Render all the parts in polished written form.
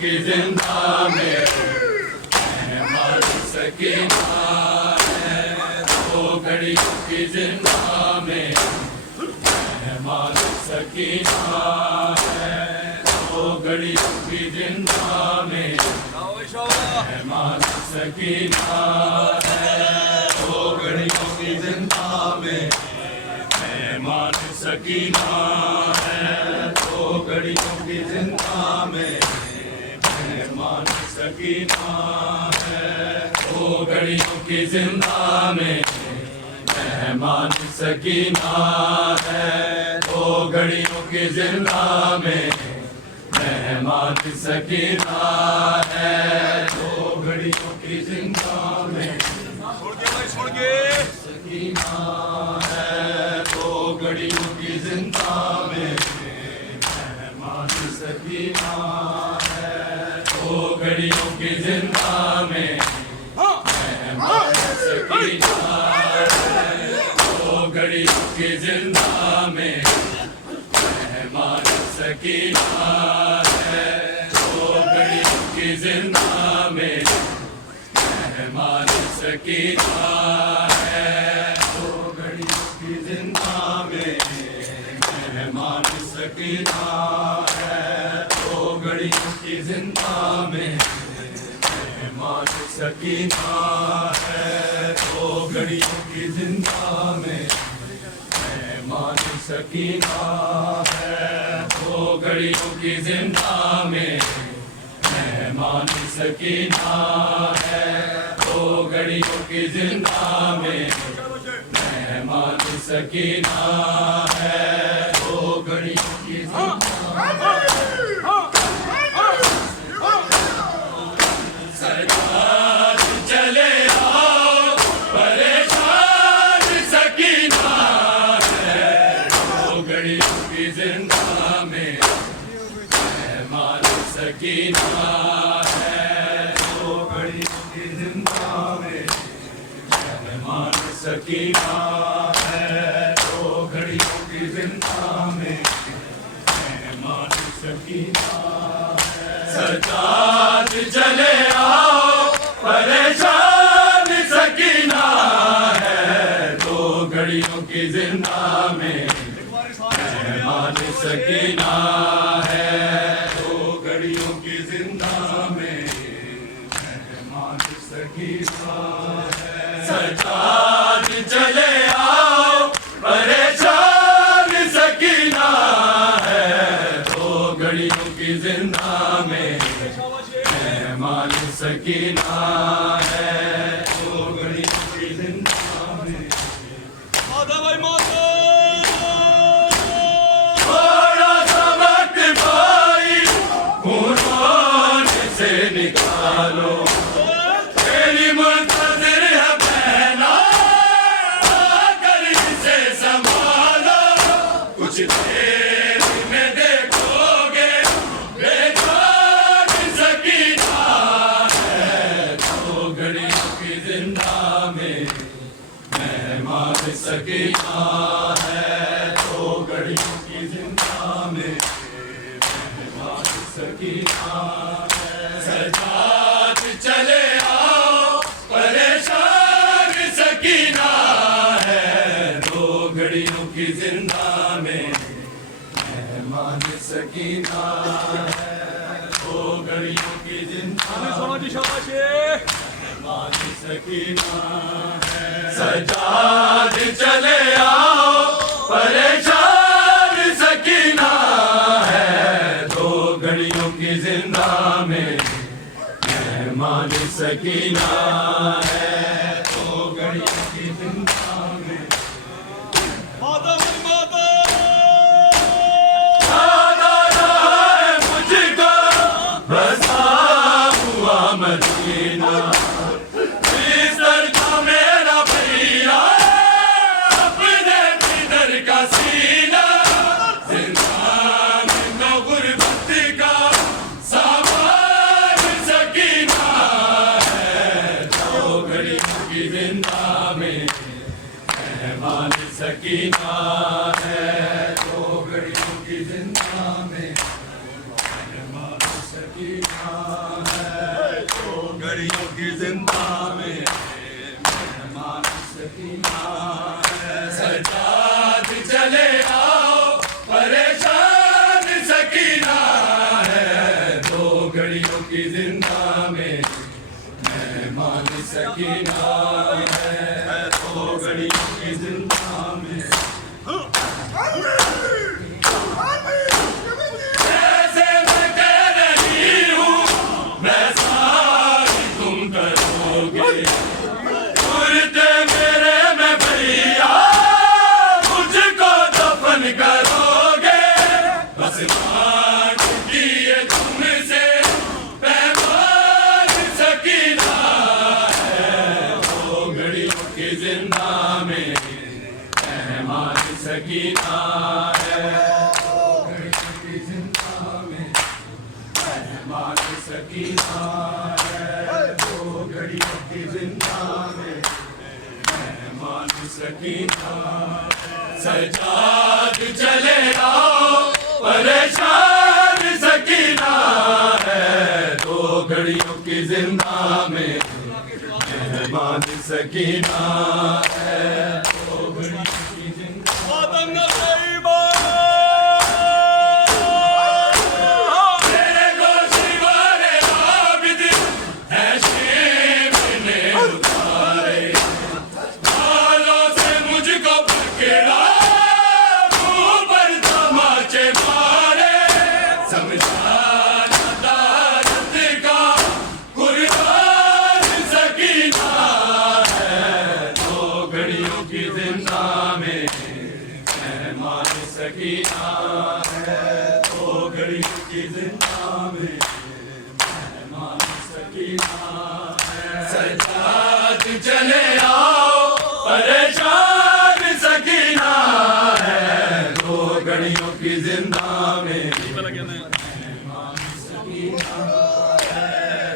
की जिंदा में मेहमान सकीना है, दो घड़ियों की जिंदा में मेहमान सकीना है, दो घड़ियों की जिंदा में मेहमान सकीना है, दो घड़ियों की जिंदा में मेहमान सकीना है, दो घड़ियों की जिंदा में मेहमान सकीना है, दो घड़ियों की जिंदा में मेहमान सकीना है, दो घड़ियों की जिंदा में मेहमान सकीना है, दो घड़ियों की जिंदा में सकीना है, दो घड़ियों की जिंदा में मेहमान सकीना है, दो घड़ियों की जिंदा में मेहमान सकीना है, दो घड़ियों की जिंदा में मेहमान सकीना है, दो घड़ियों की जिंदा में मेहमान सकीना है, दो घड़ियों की जिंदा में मेहमान सकीना है, दो घड़ियों की जिंदा में मेहमान सकीना है, दो घड़ियों की जिंदा में मेहमान सकीना है, दो घड़ियों की जिंदा में मेहमान सकीना है, दो घड़ियों की जिंदा में मेहमान सकीना है, दो घड़ियों की सरकार चले आओ परेशान सकीना है, दो घड़ियों की जिंदा में मेहमान सकीना है, दो घड़ियों की जिंदा में मेहमान सकीना है, दो घड़ियों की जिंदा में मेहमान सकीना है, सजाद चले आओ परेशान सकीना है, दो घड़ियों की जिंदा में मेहमान सकीना है, दो घड़ियों की जिंदा में मेहमान सकीना है, सजाद चले आओ परेशान सकीना है, दो घड़ियों की जिंदा में मेहमान सकीना है, दो घड़ियों की जिंदा में थोड़ा सा वक्त भाई खून से निकालो, तेरी मुंतज़िर है बहना आकर इसे संभालो, कुछ देर में देखोगे बेजान सकीना है, दो घड़ियों की जिंदा में मेहमान सकीना है, दो घड़ियों की जिंदा में मेहमान सकीना है, सजाद चले आओ परेशान सकीना है, दो घड़ियों की जिंदा में मेहमान सकीना है, दो घड़ियों की जिंदा मेहमान सकीना है, सजाद चले आओ परेशान सकीना है, दो घड़ियों की जिंदा में मेहमान सकीना है, दो घड़ियों की जिंदा में याद आ रहा है मुझको बसा हुआ मदीना, बिस्तर का मेरा भैया अपने बिदर का सीना, जिंदान में गुर्बत का सामान सकीना है, दो घड़ियों की जिंदा में मेहमान सकीना है, दो घड़ियों की जिंदा में मेहमान सकीना घड़ियों की जिंदा में मेहमान सकीना है। सजाद चले आओ परेशान सकीना है, दो घड़ियों की जिंदा में मेहमान सकीना है, दो घड़ियों की जिंदा में। जैसे मैं कह रही हूँ वैसा ही तुम करोगे, मुर्दे मेरे में भैया मुझको दफन करोगे। बस मांग दिए तुमसे पैमान सकीना है, दो घड़ियों की जिंदा में मेहमान सकीना है, दो घड़ियों की जिंदा में मेहमान सकीना है, दो घड़ियों की जिंदा में मेहमान सकीना। सजाद चले आओ परेशान सकीना है, दो घड़ियों की जिंदा में मेहमान सकीना है, दो घड़ियों की जिंदा। मेरे गोशी वाले आबिद ऐशे मैंने उतारे, बालों से मुझको पकड़ा मुंह पर तमाचे मारे। समझान अदालत का कुर्बान सकीना है, दो घड़ियों की जिंदा में मेहमान सकीना है, दो घड़ियों की जिंदा में मेहमान सकीना है। सजाद चले आओ परेशान सकीना है, दो घड़ियों की जिंदा में मेहमान सकीना है,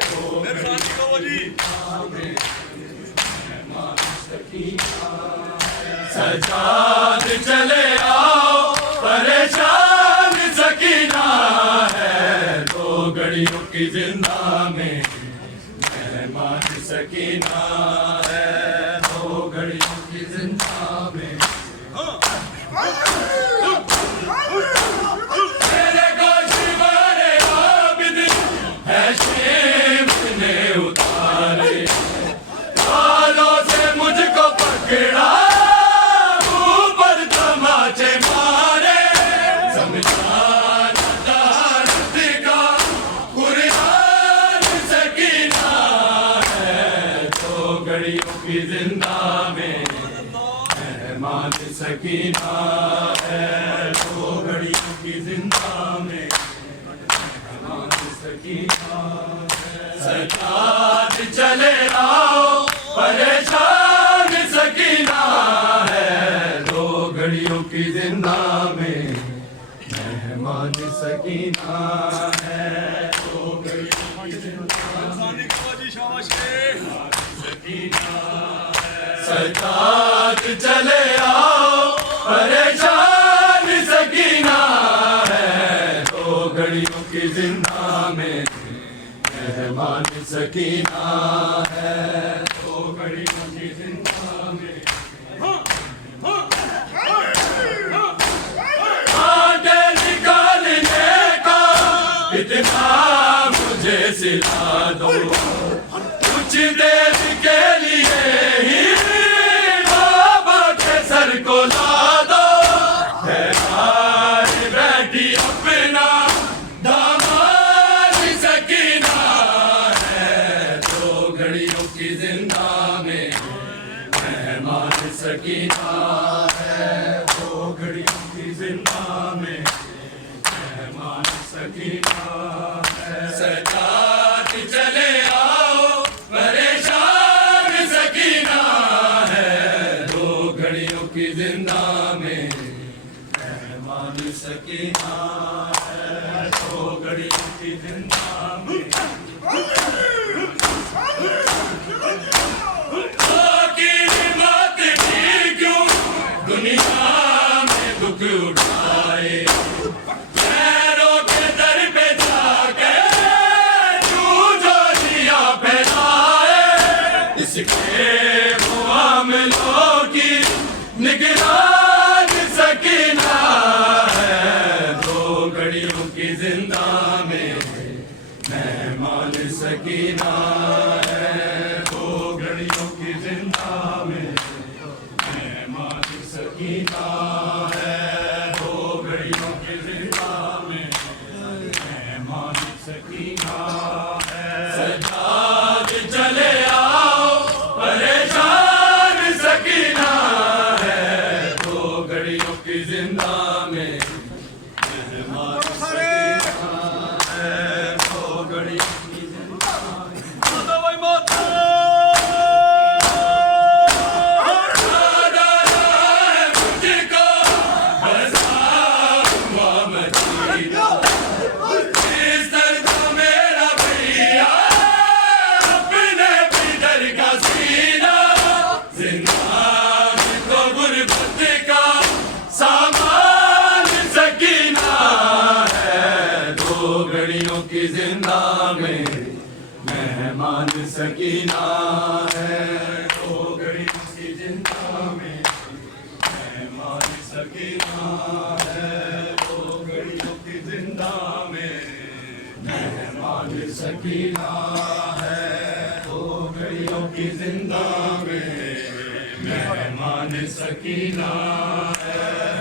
दो घड़ियों की जिंदा में मेहमान सकीना है। सजाद चले आओ परेशान सकीना है, दो घड़ियों की जिंदा में मेहमान सकीना है, दो घड़ियों की जिंदा में। मेरे गोशी वाले आबिद ऐशे मैंने उतारे, बालों से मुझको पकड़ा मुंह पर तमाचे मारे। समझान अदालत का कुर्बान सकीना है, दो घड़ियों की जिंदा में मेहमान सकीना है, दो घड़ियों की जिंदा में मेहमान सकीना है। सजाद चले आओ परेशान सकीना है, दो घड़ियों की जिंदा में मेहमान सकीना है, दो घड़ियों की जिंदा में सकीना है। सजाद चले आओ परेशान सकीना है, दो घड़ियों की जिंदा में मेहमान सकीना है, दो घड़ियों की जिंदा में। आटे निकालने का इतना मुझे सिला दो, कुछ देर के लिए ही बाबा के सर को ला दो। है बैठी अपना दामाद सकीना है, दो घड़ियों की जिंदा में मेहमान सकीना है, दो घड़ियों की जिंदा में मेहमान सकीना है। सजाद चले आओ परेशान सकीना है, दो घड़ियों की जिंदा में मेहमान सकीना है, दो घड़ियों की जिंदा में। पैरों के दर पे जाके तू जो दिया फैला इसके मामलों की निगरान सकीना है। दो घड़ियों की जिंदा में मेहमान सकीना है। दो घड़ियों की जिंदा में मेहमान सकीना है। दो घड़ियों की जिंदा में मेहमान सकीना है। सजाद चले आओ परेशान सकीना है। दो घड़ियों की जिंदा में मेहमान सकीना है। दो घड़ियों की जिंदा में मुझको बसा हुआ मदीना। इस दर्द का मेरा भैया अपने भीतर का सीना। जिंदगी को गुर्बत का सामान सकीना है। दो घड़ियों की जिंदा में मेहमान सकीना है। दो घड़ियों की जिंदा में मेहमान सकीना है। दो घड़ियों की जिंदा में मेहमान सकीना है। दो घड़ियों की जिंदा में मेहमान सकीना है।